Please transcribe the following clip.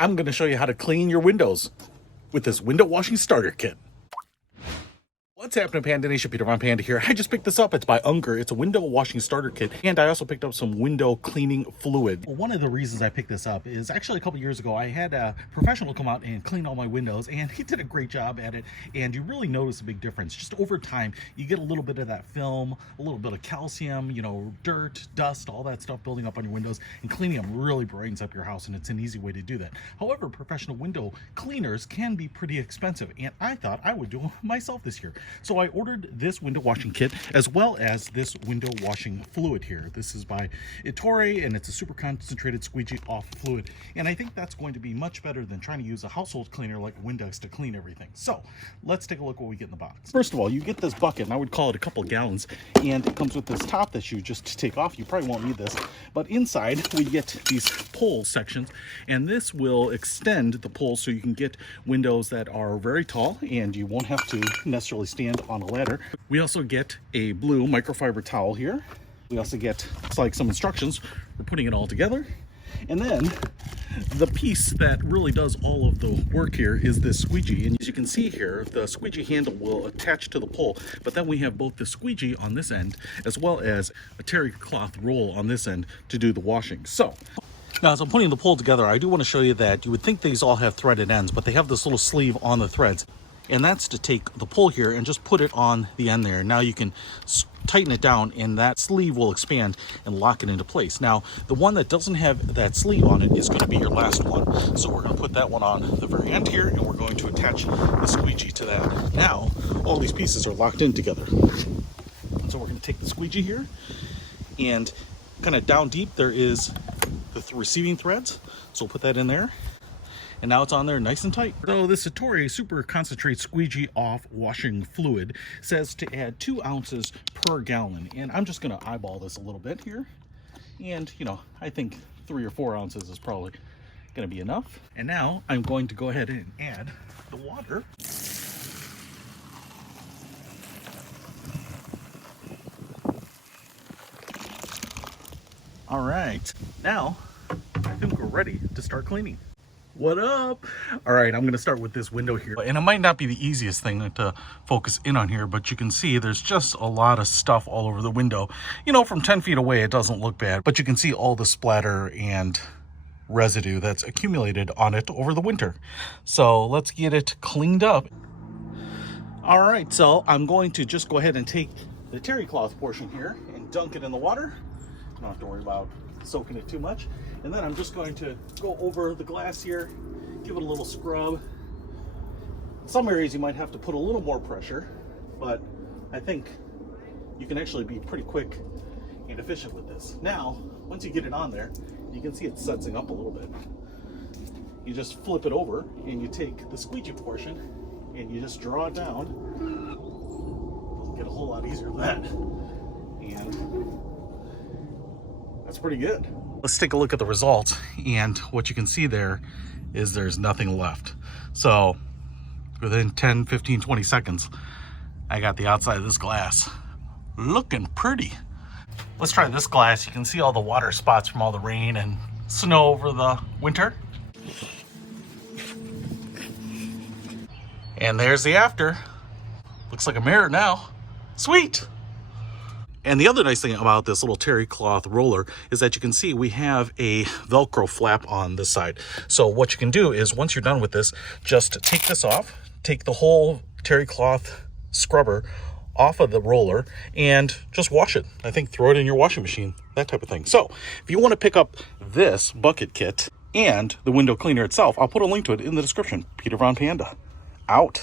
I'm going to show you how to clean your windows with this window washing starter kit. What's happening, Panda Nation? Peter Von Panda here. I just picked this up. It's by Unger. It's a window washing starter kit, and I also picked up some window cleaning fluid. Well, one of the reasons I picked this up is actually a couple years ago I had a professional come out and clean all my windows, and he did a great job at it, and you really notice a big difference. Just over time, you get a little bit of that film, a little bit of calcium, you know, dirt, dust, all that stuff building up on your windows, and cleaning them really brightens up your house, and it's an easy way to do that. However, professional window cleaners can be pretty expensive, and I thought I would do it myself this year. So I ordered this window washing kit as well as this window washing fluid here. This is by Ettore, and it's a super concentrated squeegee off fluid. And I think that's going to be much better than trying to use a household cleaner like Windex to clean everything. So let's take a look what we get in the box. First of all, you get this bucket, and I would call it a couple gallons, and it comes with this top that you just take off. You probably won't need this, but inside we get these pole sections, and this will extend the pole so you can get windows that are very tall, and you won't have to necessarily stand on a ladder. We also get a blue microfiber towel here. We also get, it's like some instructions for putting it all together. And then the piece that really does all of the work here is this squeegee. And as you can see here, the squeegee handle will attach to the pole, but then we have both the squeegee on this end as well as a terry cloth roll on this end to do the washing. So now, as I'm putting the pole together, I do want to show you that you would think these all have threaded ends, but they have this little sleeve on the threads. And that's to take the pole here and just put it on the end there. Now you can tighten it down, and that sleeve will expand and lock it into place. Now, the one that doesn't have that sleeve on it is going to be your last one. So we're going to put that one on the very end here, and we're going to attach the squeegee to that. Now, all these pieces are locked in together. And so we're going to take the squeegee here, and kind of down deep there is the receiving threads. So we'll put that in there. And now it's on there nice and tight. So this Ettore Super Concentrate Squeegee Off Washing Fluid says to add 2 ounces per gallon. And I'm just going to eyeball this a little bit here. And, you know, I think 3 or 4 ounces is probably going to be enough. And now I'm going to go ahead and add the water. All right, now I think we're ready to start cleaning. What up? All right, I'm going to start with this window here. And it might not be the easiest thing to focus in on here, but you can see there's just a lot of stuff all over the window. You know, from 10 feet away, it doesn't look bad, but you can see all the splatter and residue that's accumulated on it over the winter. So let's get it cleaned up. All right, so I'm going to just go ahead and take the terry cloth portion here and dunk it in the water. You don't have to worry about soaking it too much. And then I'm just going to go over the glass here, give it a little scrub. In some areas you might have to put a little more pressure, but I think you can actually be pretty quick and efficient with this. Now, once you get it on there, you can see it's sudsing up a little bit. You just flip it over and you take the squeegee portion and you just draw it down. Doesn't get a whole lot easier than that. And that's pretty good. Let's take a look at the results, and what you can see there is there's nothing left. So within 10, 15, 20 seconds, I got the outside of this glass looking pretty. Let's try this glass. You can see all the water spots from all the rain and snow over the winter. And there's the after. Looks like a mirror now. Sweet. And the other nice thing about this little terry cloth roller is that you can see we have a Velcro flap on this side. So what you can do is once you're done with this, just take this off, take the whole terry cloth scrubber off of the roller and just wash it. I think throw it in your washing machine, that type of thing. So if you want to pick up this bucket kit and the window cleaner itself, I'll put a link to it in the description. Peter Von Panda, out.